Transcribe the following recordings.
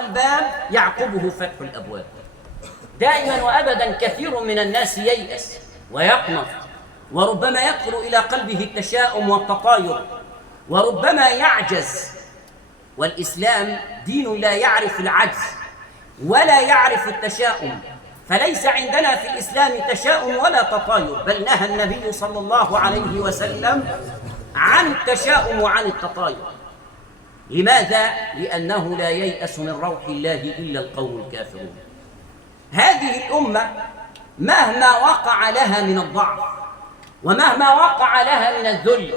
الباب يعقبه فتح الأبواب. دائما وأبدا كثير من الناس ييأس ويقنط، وربما يدخل إلى قلبه التشاؤم والتطاير، وربما يعجز. والإسلام دين لا يعرف العجز ولا يعرف التشاؤم، فليس عندنا في الإسلام تشاؤم ولا تطاير، بل نهى النبي صلى الله عليه وسلم عن التشاؤم وعن التطاير. لماذا؟ لأنه لا ييأس من روح الله إلا القوم الكافرون. هذه الأمة مهما وقع لها من الضعف ومهما وقع لها من الذل،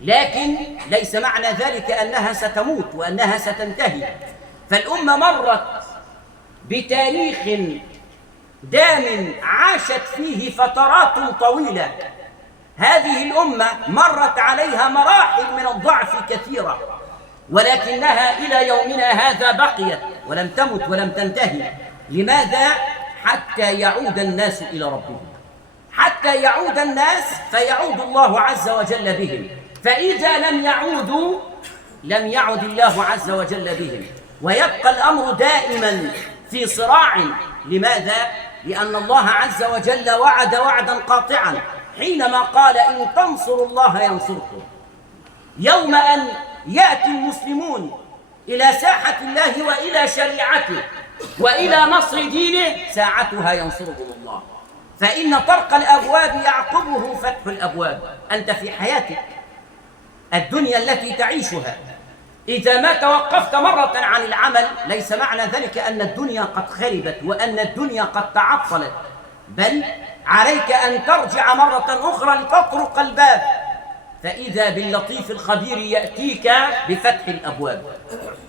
لكن ليس معنى ذلك أنها ستموت وأنها ستنتهي. فالأمة مرت بتاريخ دام عاشت فيه فترات طويلة. هذه الأمة مرت عليها مراحل من الضعف كثيرة، ولكنها إلى يومنا هذا بقيت ولم تمت ولم تنتهي. لماذا؟ حتى يعود الناس إلى ربهم، حتى يعود الناس فيعود الله عز وجل بهم. فإذا لم يعودوا لم يعد الله عز وجل بهم، ويبقى الأمر دائما في صراع. لماذا؟ لأن الله عز وجل وعد وعدا قاطعا حينما قال: إن تنصروا الله ينصركم. يوم أن يأتي المسلمون إلى ساحة الله وإلى شريعته وإلى نصر دينه، ساعتها ينصرهم الله. فإن طرق الأبواب يعقبه فتح الأبواب. أنت في حياتك الدنيا التي تعيشها إذا ما توقفت مرة عن العمل، ليس معنى ذلك أن الدنيا قد خربت وأن الدنيا قد تعطلت، بل عليك أن ترجع مرة أخرى لتطرق الباب، فإذا باللطيف الخبير يأتيك بفتح الأبواب.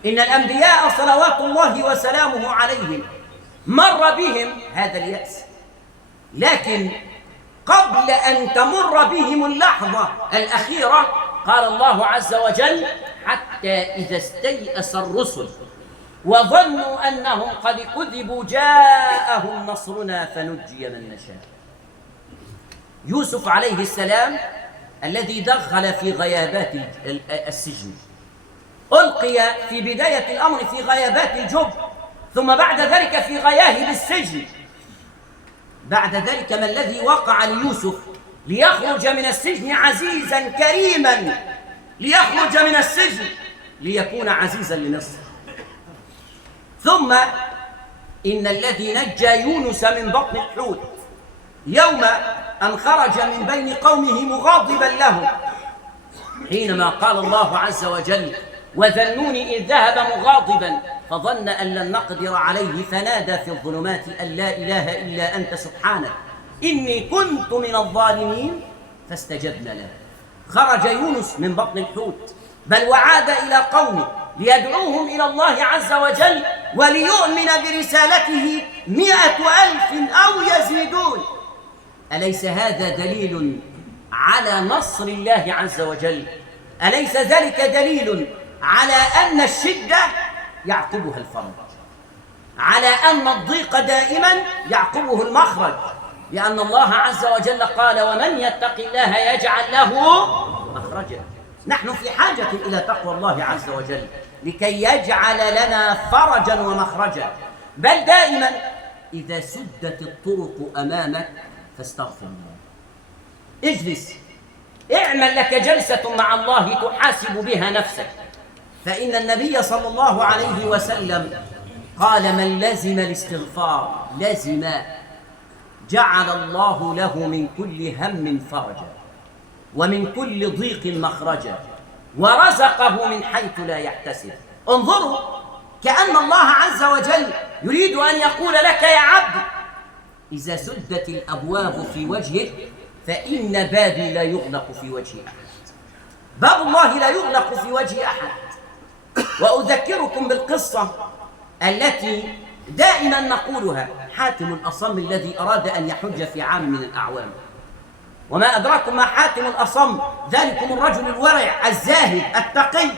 إن الأنبياء صلوات الله وسلامه عليهم مر بهم هذا اليأس، لكن قبل أن تمر بهم اللحظة الأخيرة قال الله عز وجل: حتى إذا استيأس الرسل وظنوا أنهم قد كذبوا جاءهم نصرنا فنجي من نشاء. يوسف عليه السلام الذي دخل في غيابات السجن ألقي في بداية الأمر في غيابات الجب، ثم بعد ذلك في غياهب السجن. بعد ذلك ما الذي وقع ليوسف ليخرج من السجن عزيزا كريما، ليخرج من السجن ليكون عزيزا لمصر. ثم إن الذي نجى يونس من بطن الحوت يوم أن خرج من بين قومه مغاضبا لهم، حينما قال الله عز وجل: وذنون إذ ذهب مغاضبا فظن أن لن نقدر عليه فنادى في الظلمات أن لا إله إلا أنت سبحانك إني كنت من الظالمين فاستجبنا له. خرج يونس من بطن الحوت، بل وعاد إلى قومه ليدعوهم إلى الله عز وجل وليؤمن برسالته 100,000 أو يزيدون. أليس هذا دليل على نصر الله عز وجل؟ أليس ذلك دليل على أن الشدة يعقبها الفرج، على أن الضيق دائما يعقبه المخرج؟ لأن الله عز وجل قال: ومن يتق الله يجعل له مخرجا. نحن في حاجة إلى تقوى الله عز وجل لكي يجعل لنا فرجا ومخرجا. بل دائما إذا سدت الطرق أمامك فاستغفر الله، اجلس، اعمل لك جلسة مع الله تحاسب بها نفسك. فإن النبي صلى الله عليه وسلم قال: من لزم الاستغفار جعل الله له من كل هم فرجا ومن كل ضيق مخرجا ورزقه من حيث لا يحتسب. انظروا، كأن الله عز وجل يريد أن يقول لك: يا عبد، إذا سدت الأبواب في وجهك فإن بابي لا يغلق في وجه أحد، باب الله لا يغلق في وجه أحد. وأذكركم بالقصة التي دائما نقولها: حاتم الأصم الذي أراد أن يحج في عام من الأعوام. وما أدراكم ما حاتم الأصم؟ ذلكم الرجل الورع الزاهد التقي.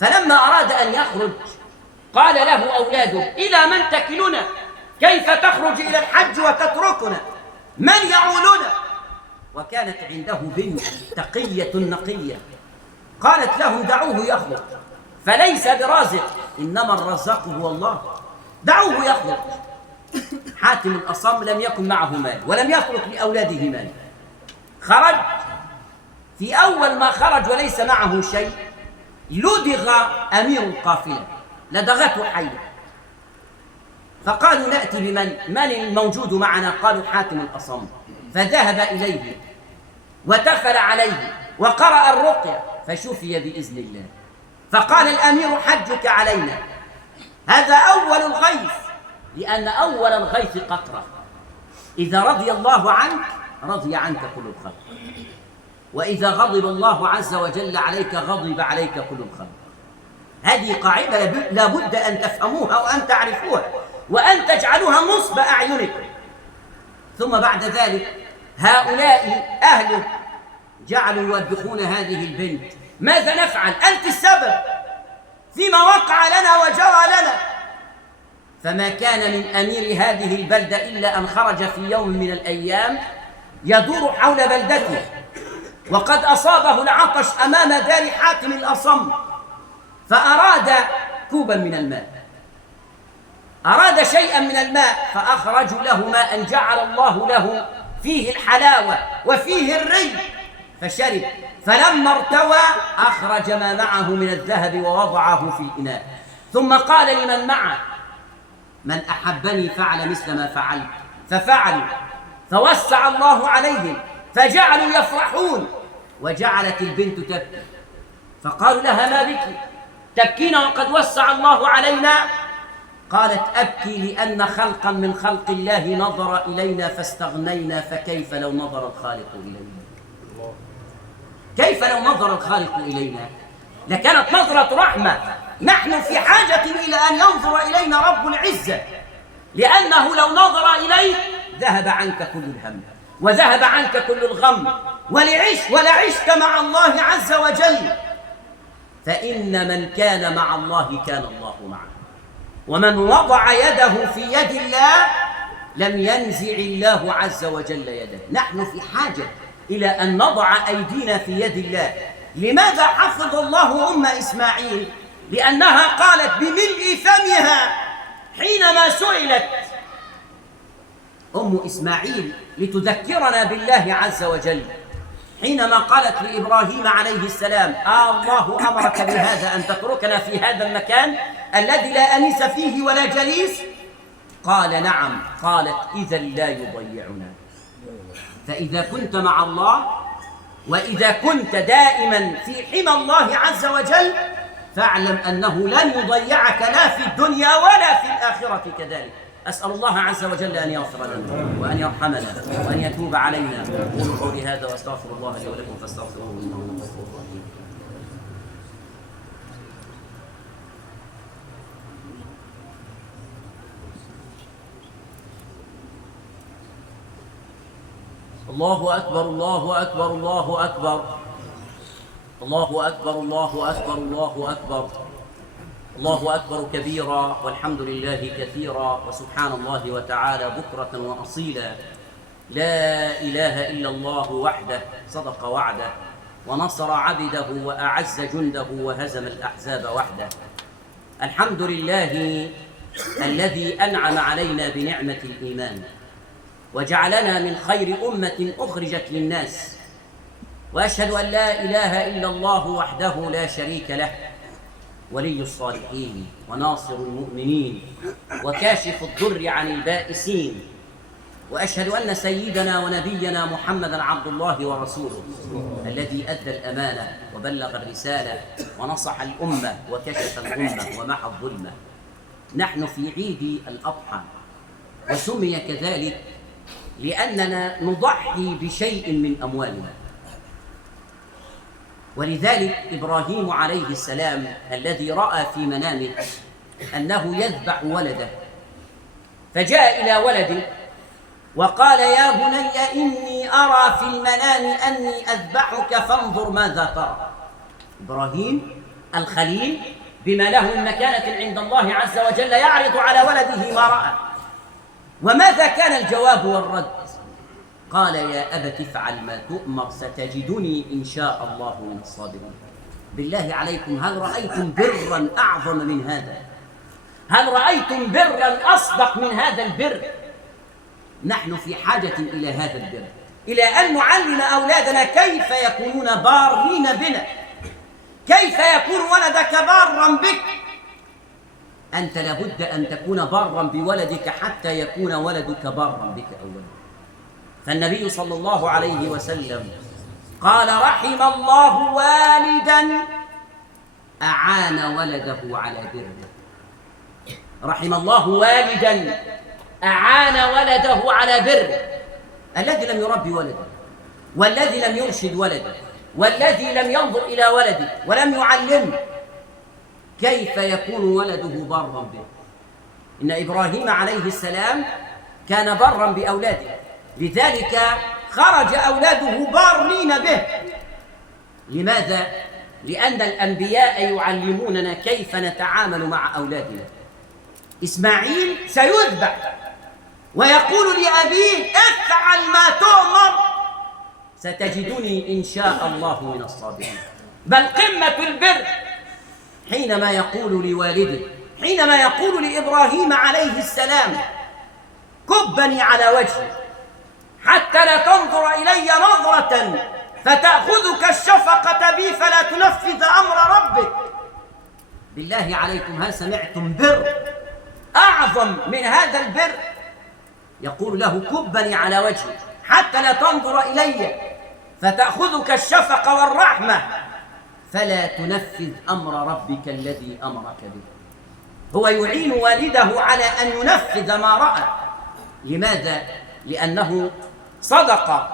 فلما أراد أن يخرج قال له أولاده: إلى من تكلنا؟ كيف تخرج إلى الحج وتتركنا؟ من يعولنا؟ وكانت عنده بنت تقية نقية، قالت لهم: دعوه يخرج. فليس برازق، إنما الرزاق هو الله، دعوه يخرج. حاتم الأصم لم يكن معه مال ولم يترك لأولاده مال، خرج. في أول ما خرج وليس معه شيء لدغ أمير القافلة، لدغته حية، فقالوا نأتي من الموجود معنا؟ قالوا حاتم الأصم. فذهب إليه ودخل عليه وقرأ الرقية فشفي بإذن الله. فقال الأمير حجك علينا، هذا أول الغيث، لأن أول الغيث قطرة، إذا رضي الله عنك رضي عنك كل الخلق، وإذا غضب الله عز وجل عليك غضب عليك كل الخلق. هذه قاعدة لا بد أن تفهموها وأن تعرفوها وأن تجعلوها نصب أعينكم. ثم بعد ذلك هؤلاء أهله جعلوا يوبخون هذه البنت، ماذا نفعل؟ أنت السبب فيما وقع لنا وجرى لنا. فما كان من أمير هذه البلدة إلا أن خرج في يوم من الأيام يدور حول بلدته، وقد أصابه العطش أمام دار حاتم الأصم، فأراد كوبا من الماء، أراد شيئا من الماء، فأخرجوا له ماء جعل الله له فيه الحلاوة وفيه الري، فشرب. فلما ارتوى أخرج ما معه من الذهب ووضعه في الإناء، ثم قال لمن معه: من أحبني فعل مثل ما فعلت، ففعلوا، فوسع الله عليهم فجعلوا يفرحون. وجعلت البنت تبكي، فقالوا لها: ما بك تبكين وقد وسع الله علينا؟ قالت: أبكي لأن خلقا من خلق الله نظر إلينا فاستغنينا، فكيف لو نظر الخالق إلينا؟ كيف لو نظر الخالق إلينا؟ لكانت نظرة رحمة. نحن في حاجة إلى أن ينظر إلينا رب العزة، لأنه لو نظر إليك ذهب عنك كل الهم وذهب عنك كل الغم، ولعشت مع الله عز وجل. فإن من كان مع الله كان الله معه، ومن وضع يده في يد الله لم ينزع الله عز وجل يده. نحن في حاجة إلى أن نضع أيدينا في يد الله. لماذا حفظ الله إسماعيل؟ لأنها قالت بملء فمها حينما سئلت إسماعيل لتذكرنا بالله عز وجل، حينما قالت لإبراهيم عليه السلام: الله أمرك بهذا، أن تتركنا في هذا المكان الذي لا أنيس فيه ولا جليس؟ قال: نعم. قالت: إذا لا يضيعنا. فإذا كنت مع الله وإذا كنت دائما في حمى الله عز وجل فاعلم أنه لن يضيعك لا في الدنيا ولا في الآخرة كذلك. أسأل الله عز وجل أن يغفر لنا وأن يرحمنا وأن يتوب علينا. أقول قولي هذا وأستغفر الله لي ولكم فاستغفروه إنه هو الغفور الرحيم. الله أكبر الله أكبر الله أكبر الله أكبر الله أكبر الله أكبر الله أكبر كبيرا، والحمد لله كثيرا، وسبحان الله وتعالى بكرة وأصيلا. لا إله إلا الله وحده صدق وعده، ونصر عبده وأعز جنده وهزم الأحزاب وحده. الحمد لله الذي أنعم علينا بنعمة الإيمان وجعلنا من خير أمة أخرجت للناس، وأشهد أن لا إله إلا الله وحده لا شريك له، ولي الصالحين وناصر المؤمنين وكاشف الضر عن البائسين، وأشهد أن سيدنا ونبينا محمدًا عبد الله ورسوله الذي أدى الأمانة وبلغ الرسالة ونصح الأمة وكشف الغمة ومحى الظلمة. نحن في عيد الأضحى، وسمي كذلك لأننا نضحي بشيء من أموالنا. ولذلك إبراهيم عليه السلام الذي رأى في منامه أنه يذبح ولده، فجاء إلى ولده وقال: يا بني إني أرى في المنام أني أذبحك فانظر ماذا ترى. إبراهيم الخليل بما له من مكانة عند الله عز وجل يعرض على ولده ما رأى. وماذا كان الجواب والرد؟ قال: يا أبت افعل ما تؤمر ستجدني إن شاء الله من الصابرين. بالله عليكم، هل رأيتم برا أعظم من هذا؟ هل رأيتم برا أصدق من هذا البر؟ نحن في حاجة إلى هذا البر، إلى أن نعلم أولادنا كيف يكونون بارين بنا، كيف يكون ولدك بارا بك. أنت لابد أن تكون بارا بولدك حتى يكون ولدك بارا بك أولا. فالنبي صلى الله عليه وسلم قال: رحم الله والدا أعان ولده على بره. رحم الله والدا أعان ولده على بره. الذي لم يربي ولده، والذي لم يرشد ولده، والذي لم ينظر إلى ولده ولم يعلمه، كيف يكون ولده بارا به؟ إن إبراهيم عليه السلام كان بارا بأولاده، لذلك خرج أولاده بارين به. لماذا؟ لأن الأنبياء يعلموننا كيف نتعامل مع أولادنا. إسماعيل سيذبح ويقول لأبيه: افعل ما تؤمر ستجدني إن شاء الله من الصابرين. بل قمة البر حينما يقول لوالده، حينما يقول لإبراهيم عليه السلام: كبني على وجهي حتى لا تنظر إلي نظرة فتأخذك الشفقة بي فلا تنفذ أمر ربك. بالله عليكم، هل سمعتم بر أعظم من هذا البر؟ يقول له: كبني على وجهي حتى لا تنظر إلي فتأخذك الشفقة والرحمة فلا تنفذ أمر ربك الذي أمرك به. هو يعين والده على أن ينفذ ما رأى. لماذا؟ لأنه صدق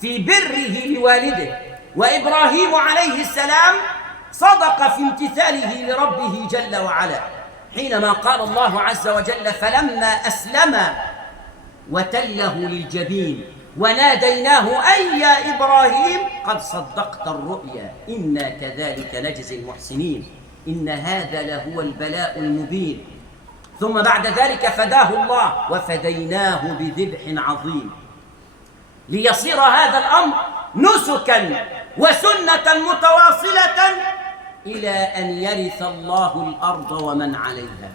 في بره لوالده، وإبراهيم عليه السلام صدق في امتثاله لربه جل وعلا، حينما قال الله عز وجل: فلما أسلم وتله للجبين وناديناه أي يا إبراهيم قد صدقت الرؤيا إنا كذلك نجزي المحسنين إن هذا لهو البلاء المبين. ثم بعد ذلك فداه الله وفديناه بذبح عظيم، ليصير هذا الأمر نسكا وسنة متواصلة إلى أن يرث الله الأرض ومن عليها.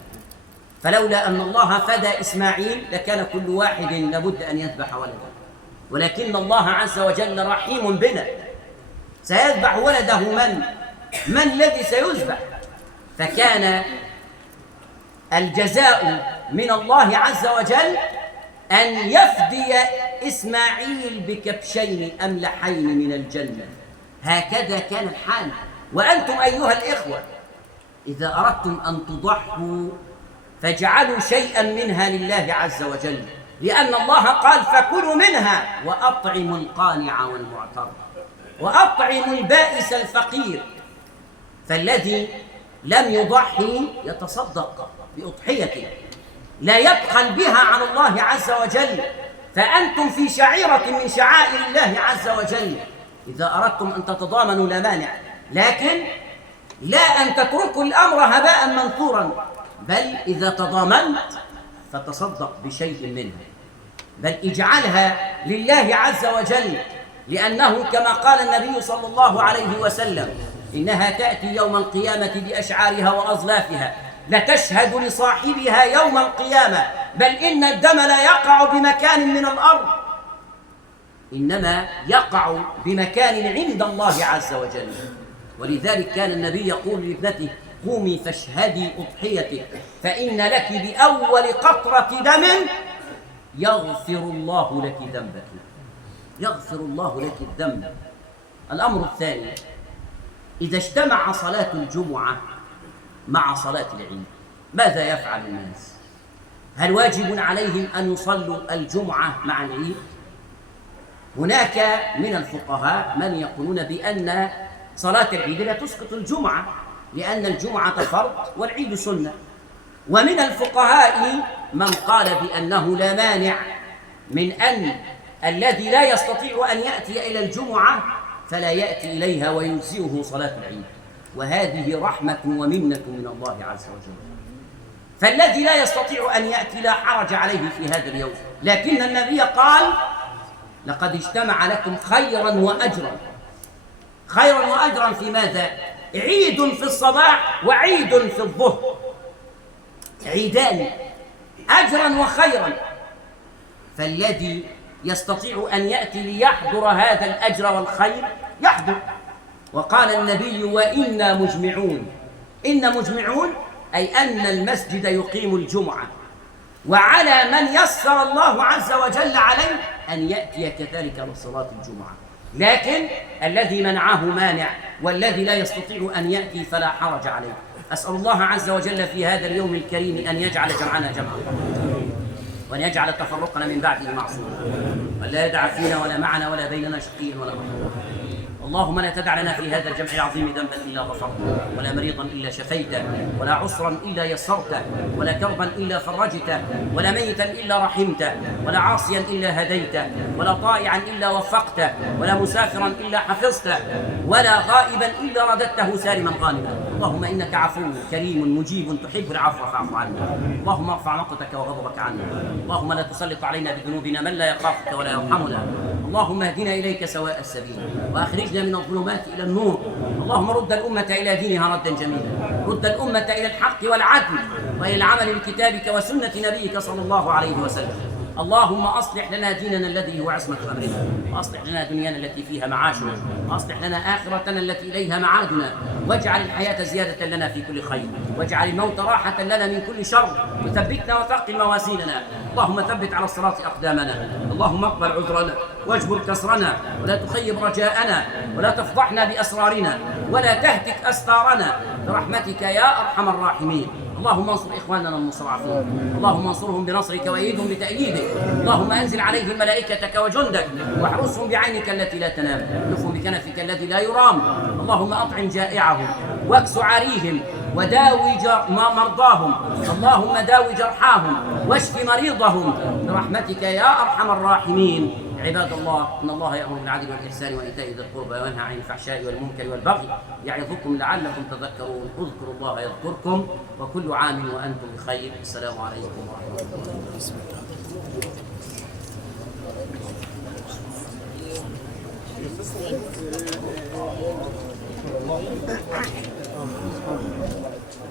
فلولا أن الله فدى إسماعيل لكان كل واحد لابد أن يذبح ولده، ولكن الله عز وجل رحيم بنا. سيذبح ولده من الذي سيذبح؟ فكان الجزاء من الله عز وجل أن يفدي إسماعيل بكبشين أملحين من الجنة. هكذا كان الحال. وأنتم أيها الإخوة إذا أردتم أن تضحوا فاجعلوا شيئا منها لله عز وجل، لأن الله قال: فكلوا منها وأطعموا القانع والمعتر وأطعموا البائس الفقير. فالذي لم يضحي يتصدق بأضحيته، لا يبخل بها على الله عز وجل. فأنتم في شعيرة من شعائر الله عز وجل. إذا أردتم أن تتضامنوا لا مانع، لكن لا أن تتركوا الأمر هباء منثورا، بل إذا تضامنت فتصدق بشيء منها، بل اجعلها لله عز وجل. لأنه كما قال النبي صلى الله عليه وسلم: إنها تأتي يوم القيامة بأشعارها وأظلافها لتشهد لصاحبها يوم القيامة، بل إن الدم لا يقع بمكان من الأرض، إنما يقع بمكان عند الله عز وجل. ولذلك كان النبي يقول لابنته: قومي فاشهدي أضحيتك فإن لك بأول قطرة دم يغفر الله لك ذنبك. يغفر الله لك الذنب. الأمر الثاني: إذا اجتمع صلاة الجمعة مع صلاة العيد ماذا يفعل الناس؟ هل واجب عليهم أن يصلوا الجمعة مع العيد؟ هناك من الفقهاء من يقولون بأن صلاة العيد لا تسقط الجمعة، لأن الجمعة فرض والعيد سنة. ومن الفقهاء من قال بأنه لا مانع من أن الذي لا يستطيع أن يأتي إلى الجمعة فلا يأتي إليها ويجزئه صلاة العيد، وهذه رحمة ومنة من الله عز وجل. فالذي لا يستطيع أن يأتي لا حرج عليه في هذا اليوم، لكن النبي قال: لقد اجتمع لكم خيرا وأجرا. خيرا وأجرا في ماذا؟ عيد في الصباح وعيد في الظهر، عيدان أجرا وخيرا. فالذي يستطيع أن يأتي ليحضر هذا الأجر والخير يحضر. وقال النبي: وإنا مجمعون. إن مجمعون أي أن المسجد يقيم الجمعة، وعلى من يسر الله عز وجل عليه أن يأتي كذلك لصلاة الجمعة. لكن الذي منعه مانع، والذي لا يستطيع أن يأتي فلا حرج عليه. أسأل الله عز وجل في هذا اليوم الكريم أن يجعل جمعنا جمعا، وأن يجعل تفرقنا من بعده معصوما، وأن لا يدع فينا ولا معنا ولا بيننا شقيا ولا محروما. اللهم لا تدع لنا في هذا الجمع العظيم ذنبا إلا غفرته، ولا مريضا إلا شفيته، ولا عسرا إلا يسرته، ولا كربا إلا فرجته، ولا ميتا إلا رحمته، ولا عاصيا إلا هديته، ولا طائعا إلا وفقته، ولا مسافرا إلا حفظته، ولا غائبا إلا رددته سالما غانما. اللهم إنك عفو كريم مجيب تحب العفو فاعف عنا. اللهم ارفع مقتك وغضبك عنا. اللهم لا تسلط علينا بذنوبنا من لا يخافك ولا يرحمنا. اللهم اهدنا إليك سواء السبيل، وأخرجنا من الظلمات إلى النور. اللهم رد الأمة إلى دينها ردا جميلا، رد الأمة إلى الحق والعدل وإلى العمل بكتابك وسنة نبيك صلى الله عليه وسلم. اللهم أصلح لنا ديننا الذي هو عصمة أمرنا، وأصلح لنا دنيانا التي فيها معاشنا، وأصلح لنا آخرتنا التي إليها معادنا، واجعل الحياة زيادة لنا في كل خير، واجعل الموت راحة لنا من كل شر، وثبتنا وثقل موازيننا. اللهم ثبت على الصراط أقدامنا. اللهم اقبل عذرنا واجبر كسرنا، ولا تخيب رجاءنا، ولا تفضحنا بأسرارنا، ولا تهتك أستارنا برحمتك يا أرحم الراحمين. اللهم انصر إخواننا المستضعفين، اللهم انصرهم بنصرك وأيدهم بتأييدك. اللهم أنزل عليهم ملائكتك وجندك، واحرسهم بعينك التي لا تنام، لفهم بكنفك الذي لا يرام. اللهم أطعم جائعهم، واكس عاريهم، وداوي مرضاهم. اللهم داوي جرحاهم، واشف مريضهم برحمتك يا أرحم الراحمين. عباد الله، إن الله يأمر بالعدل والإحسان وإيتاء ذي القربى وينهى عن الفحشاء والمنكر والبغي يعظكم لعلكم تذكرون. اذكروا الله يذكركم، وكل عام وأنتم بخير. السلام عليكم ورحمة الله وبركاته.